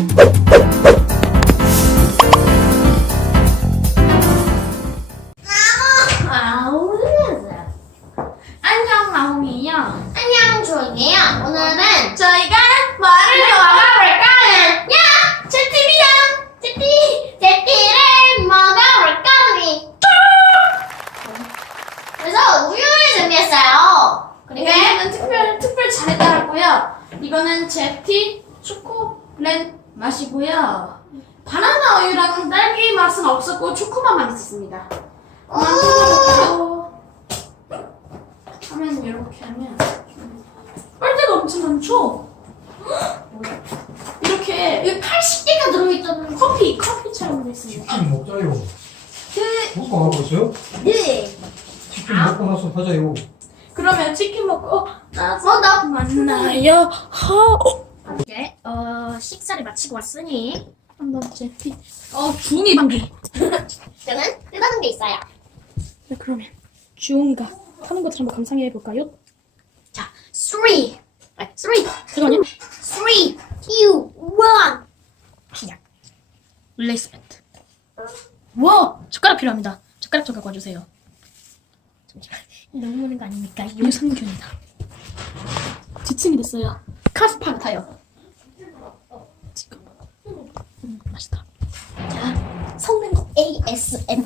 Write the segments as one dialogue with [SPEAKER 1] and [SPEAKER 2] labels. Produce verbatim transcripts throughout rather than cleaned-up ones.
[SPEAKER 1] 안녕 나홍이요.
[SPEAKER 2] 안녕 조이예요. 오늘은
[SPEAKER 1] 저희가 뭐를 먹어볼까요?
[SPEAKER 2] 야 제티비야 제티 제티를 먹어볼 거니. 그래서 우유를 준비했어요. 그리고
[SPEAKER 1] 이거는 특별 특별 잘했더라고요. 이거는 제티 초코랜 맛이고요. 바나나 우유랑 딸기 맛은 없었고 초코맛만 있었습니다. 한번 뜯어볼까요? 하면 이렇게 하면 빨대가 엄청 많죠? 이렇게
[SPEAKER 2] 여기 팔십 개가 들어있잖아요.
[SPEAKER 1] 커피 커피처럼 됐습니다.
[SPEAKER 3] 치킨 먹자요.
[SPEAKER 1] 그
[SPEAKER 3] 먹고 하고 있어요?
[SPEAKER 2] 네.
[SPEAKER 3] 치킨 먹고 나서 하자요.
[SPEAKER 1] 그러면 치킨 먹고 나서
[SPEAKER 2] 어, 나
[SPEAKER 1] 만나요. 하.
[SPEAKER 2] 이제 어 식사를 마치고 왔으니
[SPEAKER 1] 한번 제티. 어 주웅이 방귀.
[SPEAKER 2] 저는 뜯어놓은 게 있어요.
[SPEAKER 1] 네, 그러면 주웅이가 하는 것을 한번 감상해 볼까요?
[SPEAKER 2] 자, three, 아, three,
[SPEAKER 1] 잠깐만요.
[SPEAKER 2] three, two, one. 시작.
[SPEAKER 1] 플레이스멘트. 와 젓가락 필요합니다. 젓가락 좀 갖고 와주세요.
[SPEAKER 2] 너무 무는 거 아닙니까?
[SPEAKER 1] 유산균이다. 지침이 됐어요. 카스파 같아요. 지금 음, 맛있다.
[SPEAKER 2] 자, 성는 거 에이에스엠.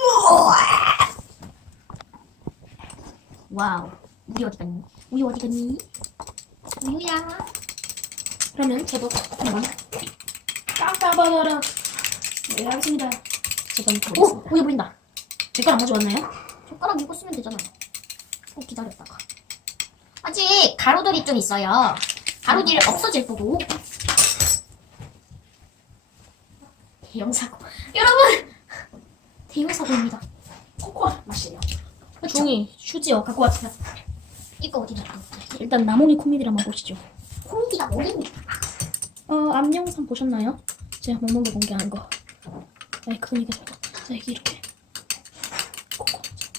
[SPEAKER 2] 와우. 우유 어디 갔니? 우유 어디 갔니? 우유야.
[SPEAKER 1] 그러면 저도 한번 깜깜하라. 네 하겠습니다. 제가 한번
[SPEAKER 2] 오,
[SPEAKER 1] 보겠습니다.
[SPEAKER 2] 우유 보인다.
[SPEAKER 1] 제 거 안 가져왔나요?
[SPEAKER 2] 젓가락 이거 쓰면 되잖아. 꼭 기다렸다가. 아직 가루들이 좀 있어요. 가루들이 없어질 거고. 대형 사고. 여러분! 대형 사고입니다.
[SPEAKER 1] 코코아 맛이에요. 주웅이 휴지요 갖고 왔어요.
[SPEAKER 2] 이거 어디냐?
[SPEAKER 1] 일단 나몽이 코미디를 한번 보시죠.
[SPEAKER 2] 코미디가 뭐니?
[SPEAKER 1] 어, 앞 영상 보셨나요? 제가 먹는 거 공개하는 거. 네, 그러니까 제가 자, 여기 이렇게 코코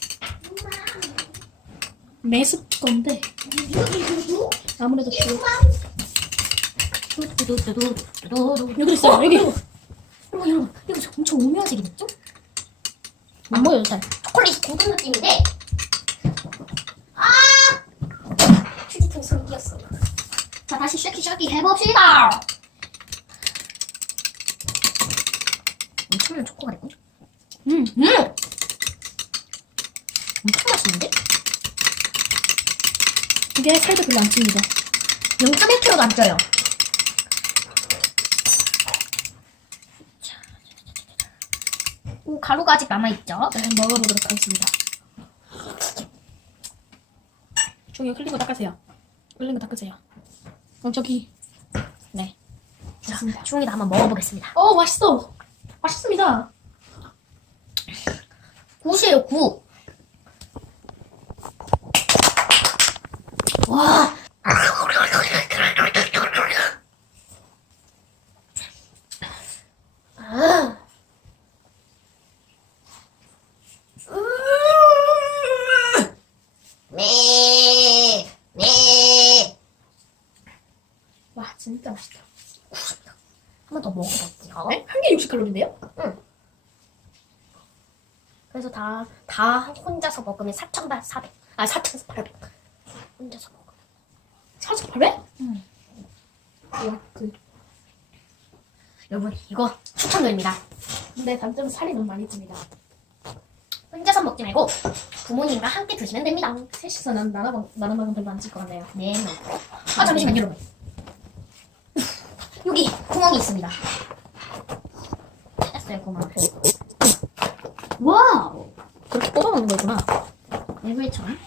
[SPEAKER 1] 매습 건데 아무래도 주요 여기 있어요. 여기
[SPEAKER 2] 여러분, 여러분, 이거 엄청 오묘한 색이 됐죠?
[SPEAKER 1] 안 보여요 일단.
[SPEAKER 2] 초콜릿이 굳은 느낌인데. 아! 휴지통 손 끼었어. 자, 다시 쉐키 쉐키 해봅시다. 엄청난 초코가 됐군.
[SPEAKER 1] 음,
[SPEAKER 2] 음! 엄청 맛있는데?
[SPEAKER 1] 이게 살도 별로 안 찝니다.
[SPEAKER 2] 영 점 일 킬로그램도 안 쪄요. 오, 가루가 아직 남아있죠?
[SPEAKER 1] 자, 한번 먹어보도록 하겠습니다. 중에 흘린 거 닦으세요. 흘린 거 닦으세요. 어, 저기 네.
[SPEAKER 2] 자, 주홍이도 한번 먹어보겠습니다.
[SPEAKER 1] 어, 맛있어. 맛있습니다.
[SPEAKER 2] 굿이에요, 굿. 와. 아. 네. 네.
[SPEAKER 1] 와, 진짜 맛있다.
[SPEAKER 2] 한 번 더 먹어볼게요.
[SPEAKER 1] 네? 한 개 육십 칼로리인데요?
[SPEAKER 2] 그래서 다, 다 혼자서 먹으면 사천사백. 아, 사천팔백. 혼자서 먹으면.
[SPEAKER 1] 사천팔백?
[SPEAKER 2] 응.
[SPEAKER 1] 와, 그
[SPEAKER 2] 여러분, 이거 추천드립니다.
[SPEAKER 1] 근데 단점은 살이 너무 많이 찝니다.
[SPEAKER 2] 혼자서 먹지 말고 부모님과 함께 드시면 됩니다.
[SPEAKER 1] 셋이서는 나눠 먹, 나눠 먹으면 별로 안 찔 것 같네요.
[SPEAKER 2] 네. 아, 잠시만요, 여러분. 여기 구멍이 있습니다. 찾았어요, 구멍. 와우!
[SPEAKER 1] 그렇게 뽑아 먹는 거구나.
[SPEAKER 2] 일부일처럼.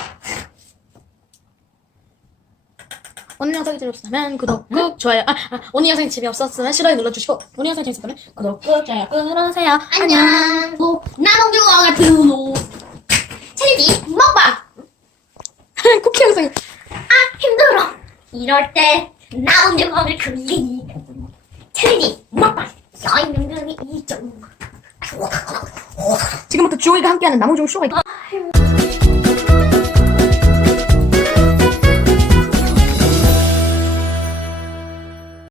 [SPEAKER 1] 오늘 영상이 재미없었다면 구독 꾹 좋아요. 아, 아 오늘 영상이 재미없었으면 싫어요 눌러주시고 오늘 영상이 재밌었다면 구독 꾹 좋아요 꾹 눌러주세요.
[SPEAKER 2] 안녕. 뭐, 나동주왕을 배우노. 챌린지 먹방.
[SPEAKER 1] 쿠키 영상이
[SPEAKER 2] 아, 힘들어. 이럴 때 나동주왕을 금리. 챌린지 먹방. 여인명령이 이 점.
[SPEAKER 1] 지금부터 주호이가 함께하는 나무종 쇼가 있다.